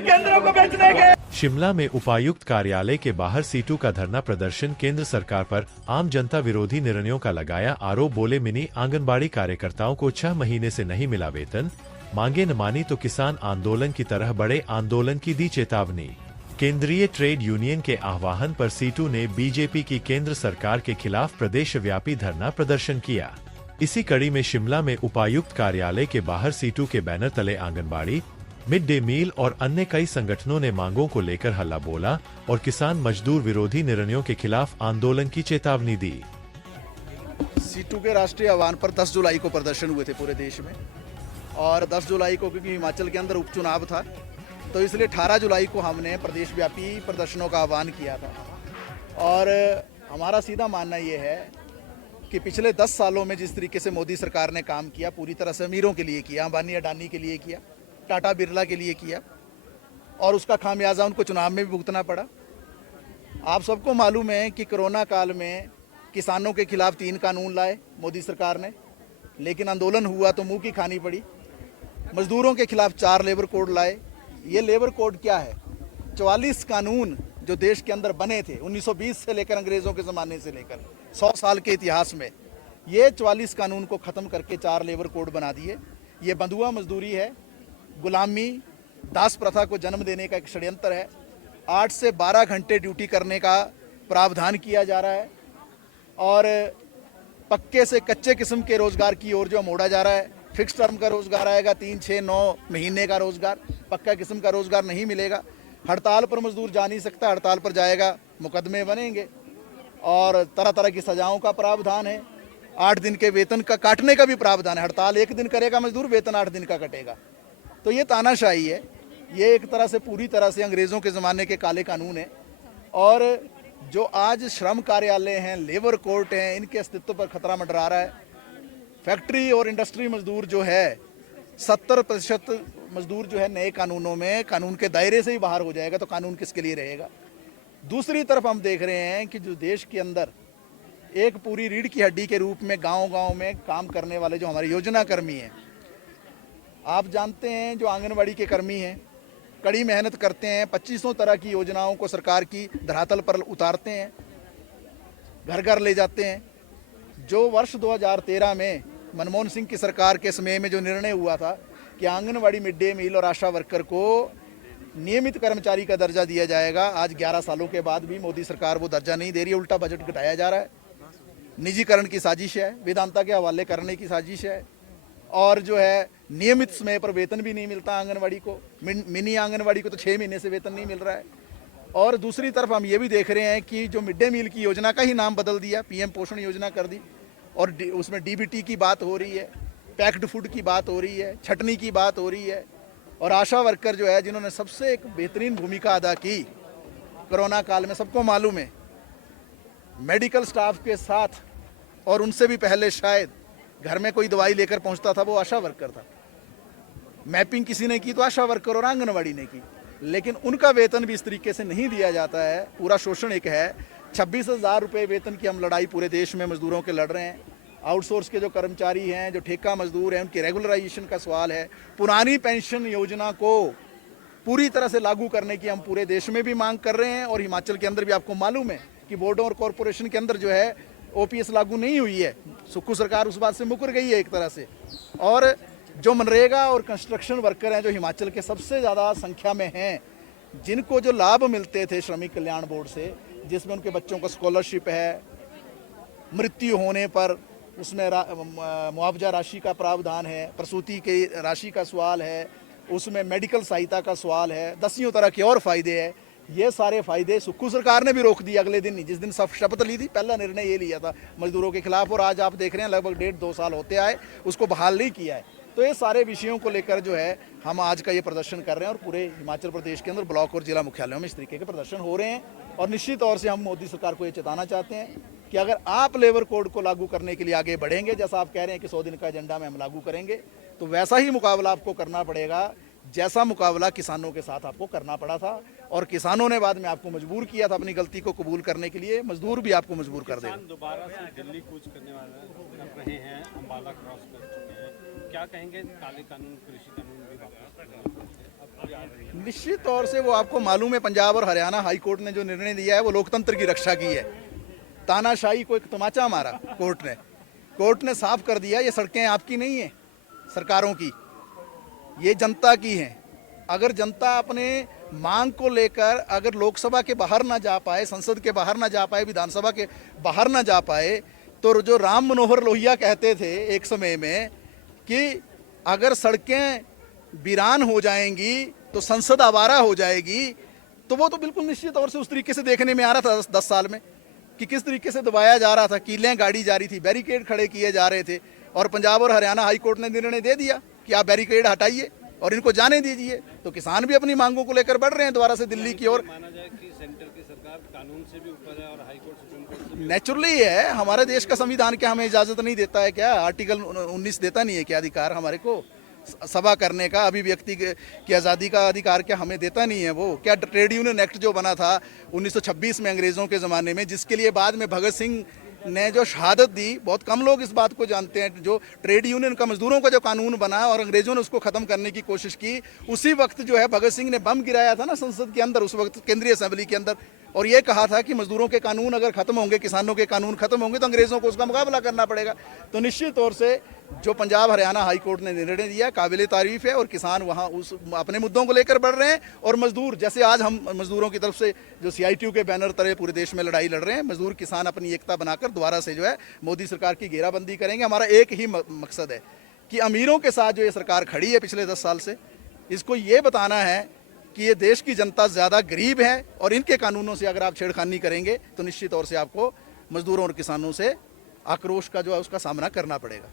केंद्रों को बेचने के। शिमला में उपायुक्त कार्यालय के बाहर सीटू का धरना प्रदर्शन। केंद्र सरकार पर आम जनता विरोधी निर्णयों का लगाया आरोप। बोले मिनी आंगनबाड़ी कार्यकर्ताओं को 6 महीने से नहीं मिला वेतन, मांगे न मानी तो किसान आंदोलन की तरह बड़े आंदोलन की दी चेतावनी। केंद्रीय ट्रेड यूनियन के आह्वान पर सीटू ने बीजेपी की केंद्र सरकार के खिलाफ प्रदेश व्यापी धरना प्रदर्शन किया। इसी कड़ी में शिमला में उपायुक्त कार्यालय के बाहर सीटू के बैनर तले आंगनबाड़ी, मिड डे मील और अन्य कई संगठनों ने मांगों को लेकर हल्ला बोला और किसान मजदूर विरोधी निर्णयों के खिलाफ आंदोलन की चेतावनी दी। सीटू के राष्ट्रीय आह्वान पर 10 जुलाई को प्रदर्शन हुए थे पूरे देश में, और 10 जुलाई को क्योंकि हिमाचल के अंदर उपचुनाव था तो इसलिए 18 जुलाई को हमने प्रदेश व्यापी प्रदर्शनों का आह्वान किया था। और हमारा सीधा मानना ये है कि पिछले 10 सालों में जिस तरीके से मोदी सरकार ने काम किया, पूरी तरह से अमीरों के लिए किया, अंबानी अडानी के लिए किया, टाटा बिरला के लिए किया, और उसका खामियाजा उनको चुनाव में भी भुगतना पड़ा। आप सबको मालूम है कि कोरोना काल में किसानों के खिलाफ 3 कानून लाए मोदी सरकार ने, लेकिन आंदोलन हुआ तो मुंह की खानी पड़ी। मजदूरों के खिलाफ 4 लेबर कोड लाए। ये लेबर कोड क्या है? 44 कानून जो देश के अंदर बने थे 1920 से लेकर अंग्रेजों के ज़माने से लेकर 100 साल के इतिहास में, ये 44 कानून को ख़त्म करके 4 लेबर कोड बना दिए। ये बंधुआ मजदूरी है, गुलामी, दास प्रथा को जन्म देने का एक षड्यंत्र है। 8 से 12 घंटे ड्यूटी करने का प्रावधान किया जा रहा है और पक्के से कच्चे किस्म के रोज़गार की ओर जो मोड़ा जा रहा है। फिक्स टर्म का रोज़गार आएगा, 3, 6, 9 महीने का रोज़गार, पक्का किस्म का रोज़गार नहीं मिलेगा। हड़ताल पर मजदूर जा नहीं सकता, हड़ताल पर जाएगा मुकदमे बनेंगे और तरह तरह की सजाओं का प्रावधान है। 8 दिन के वेतन का काटने का भी प्रावधान है। हड़ताल 1 दिन करेगा मजदूर, वेतन 8 दिन का कटेगा। तो ये तानाशाही है, ये एक तरह से पूरी तरह से अंग्रेज़ों के ज़माने के काले कानून हैं। और जो आज श्रम कार्यालय हैं, लेबर कोर्ट हैं, इनके अस्तित्व पर खतरा मंडरा रहा है। फैक्ट्री और इंडस्ट्री मजदूर जो है 70% मजदूर जो है नए कानूनों में कानून के दायरे से ही बाहर हो जाएगा, तो कानून किसके लिए रहेगा? दूसरी तरफ हम देख रहे हैं कि जो देश के अंदर एक पूरी रीढ़ की हड्डी के रूप में गांव-गांव में काम करने वाले जो हमारे योजना कर्मी हैं, आप जानते हैं जो आंगनबाड़ी के कर्मी हैं, कड़ी मेहनत करते हैं, 2500 तरह की योजनाओं को सरकार की धरातल पर उतारते हैं, घर घर ले जाते हैं। जो वर्ष 2013 में मनमोहन सिंह की सरकार के समय में जो निर्णय हुआ था कि आंगनबाड़ी, मिड डे मील और आशा वर्कर को नियमित कर्मचारी का दर्जा दिया जाएगा, आज 11 सालों के बाद भी मोदी सरकार वो दर्जा नहीं दे रही है, उल्टा बजट घटाया जा रहा है। निजीकरण की साजिश है, वेदांता के हवाले करने की साजिश है, और जो है नियमित समय पर वेतन भी नहीं मिलता आंगनबाड़ी को। मिनी आंगनबाड़ी को तो 6 महीने से वेतन नहीं मिल रहा है। और दूसरी तरफ हम ये भी देख रहे हैं कि जो मिड डे मील की योजना का ही नाम बदल दिया, पीएम पोषण योजना कर दी, और उसमें डीबीटी की बात हो रही है, पैक्ड फूड की बात हो रही है, छटनी की बात हो रही है। और आशा वर्कर जो है जिन्होंने सबसे एक बेहतरीन भूमिका अदा की कोरोना काल में, सबको मालूम है, मेडिकल स्टाफ के साथ और उनसे भी पहले शायद घर में कोई दवाई लेकर पहुंचता था, वो आशा वर्कर था। मैपिंग किसी ने की तो आशा वर्कर और आंगनबाड़ी ने की, लेकिन उनका वेतन भी इस तरीके से नहीं दिया जाता है। पूरा शोषण एक है। 26,000 रुपये वेतन की हम लड़ाई पूरे देश में मजदूरों के लड़ रहे हैं। आउटसोर्स के जो कर्मचारी हैं, जो ठेका मजदूर हैं, उनकी रेगुलराइजेशन का सवाल है। पुरानी पेंशन योजना को पूरी तरह से लागू करने की हम पूरे देश में भी मांग कर रहे हैं, और हिमाचल के अंदर भी आपको मालूम है कि बोर्डों और कॉरपोरेशन के अंदर जो है ओपीएस लागू नहीं हुई है। सुक्खू सरकार उस बात से मुकर गई है एक तरह से। और जो मनरेगा और कंस्ट्रक्शन वर्कर हैं जो हिमाचल के सबसे ज़्यादा संख्या में हैं, जिनको जो लाभ मिलते थे श्रमिक कल्याण बोर्ड से, जिसमें उनके बच्चों को स्कॉलरशिप है, मृत्यु होने पर उसमें मुआवजा राशि का प्रावधान है, प्रसूति की राशि का सवाल है, उसमें मेडिकल सहायता का सवाल है, 10 तरह के और फ़ायदे हैं। ये सारे फ़ायदे सुक्खू सरकार ने भी रोक दिए अगले दिन ही, जिस दिन शपथ ली थी। पहला निर्णय ये लिया था मजदूरों के खिलाफ, और आज आप देख रहे हैं लगभग 1.5-2 साल होते आए उसको बहाल नहीं किया है। तो ये सारे विषयों को लेकर जो है हम आज का ये प्रदर्शन कर रहे हैं, और पूरे हिमाचल प्रदेश के अंदर ब्लॉक और जिला मुख्यालयों में इस तरीके के प्रदर्शन हो रहे हैं। और निश्चित तौर से हम मोदी सरकार को ये चेताना चाहते हैं कि अगर आप लेबर कोड को लागू करने के लिए आगे बढ़ेंगे, जैसा आप कह रहे हैं कि 100 दिन का एजेंडा में हम लागू करेंगे, तो वैसा ही मुकाबला आपको करना पड़ेगा जैसा मुकाबला किसानों के साथ आपको करना पड़ा था। और किसानों ने बाद में आपको मजबूर किया था अपनी गलती को कबूल करने के लिए, मजदूर भी आपको मजबूर कर देगा। दोबारा से दिल्ली कूच करने वाले रहे हैं, अंबाला क्रॉस कर चुके हैं, क्या कहेंगे? काले कानून, कृषि कानून भी वापस निश्चित तौर से वो आपको मालूम है, पंजाब और हरियाणा हाई कोर्ट ने जो निर्णय दिया है वो लोकतंत्र की रक्षा की है। तानाशाही को एक तमाचा मारा कोर्ट ने साफ कर दिया ये सड़कें आपकी नहीं है, सरकारों की, ये जनता की हैं। अगर जनता अपने मांग को लेकर अगर लोकसभा के बाहर ना जा पाए, संसद के बाहर ना जा पाए, विधानसभा के बाहर ना जा पाए, तो जो राम मनोहर लोहिया कहते थे एक समय में कि अगर सड़कें वीरान हो जाएंगी तो संसद आवारा हो जाएगी, तो वो तो बिल्कुल निश्चित तौर से उस तरीके से देखने में आ रहा था 10 साल में कि किस तरीके से दबाया जा रहा था, कीलें गाड़ी जा रही थी, बैरिकेड खड़े किए जा रहे थे। और पंजाब और हरियाणा हाई कोर्ट ने निर्णय दे दिया कि आप बैरिकेड हटाइए और इनको जाने दीजिए। तो किसान भी अपनी मांगों को लेकर बढ़ रहे हैं दोबारा से दिल्ली की ओर। माना जाए कि सेंटर की सरकार कानून से भी ऊपर है और हाई कोर्ट सुप्रीम कोर्ट से भी। नेचुरली है, हमारे देश का संविधान क्या हमें इजाजत नहीं देता है क्या? आर्टिकल 19 देता नहीं है क्या अधिकार हमारे को सभा करने का, अभिव्यक्ति की आज़ादी का अधिकार क्या हमें देता नहीं है? वो क्या ट्रेड यूनियन एक्ट जो बना था 1926 में अंग्रेज़ों के ज़माने में, जिसके लिए बाद में भगत सिंह ने जो शहादत दी, बहुत कम लोग इस बात को जानते हैं, जो ट्रेड यूनियन का मजदूरों का जो कानून बना और अंग्रेजों ने उसको ख़त्म करने की कोशिश की, उसी वक्त जो है भगत सिंह ने बम गिराया था ना संसद के अंदर, उस वक्त केंद्रीय असेंबली के अंदर, और ये कहा था कि मजदूरों के कानून अगर खत्म होंगे, किसानों के कानून खत्म होंगे तो अंग्रेज़ों को उसका मुकाबला करना पड़ेगा। तो निश्चित तौर से जो पंजाब हरियाणा हाई कोर्ट ने निर्णय दिया काबिल तारीफ़ है, और किसान वहाँ उस अपने मुद्दों को लेकर बढ़ रहे हैं, और मजदूर जैसे आज हम मजदूरों की तरफ से जो CITU के बैनर तले पूरे देश में लड़ाई लड़ रहे हैं, मजदूर किसान अपनी एकता बनाकर दोबारा से जो है मोदी सरकार की घेराबंदी करेंगे। हमारा एक ही मकसद है कि अमीरों के साथ जो ये सरकार खड़ी है पिछले 10 साल से, इसको ये बताना है कि ये देश की जनता ज़्यादा गरीब है, और इनके कानूनों से अगर आप छेड़खानी करेंगे तो निश्चित तौर से आपको मजदूरों और किसानों से आक्रोश का जो है उसका सामना करना पड़ेगा।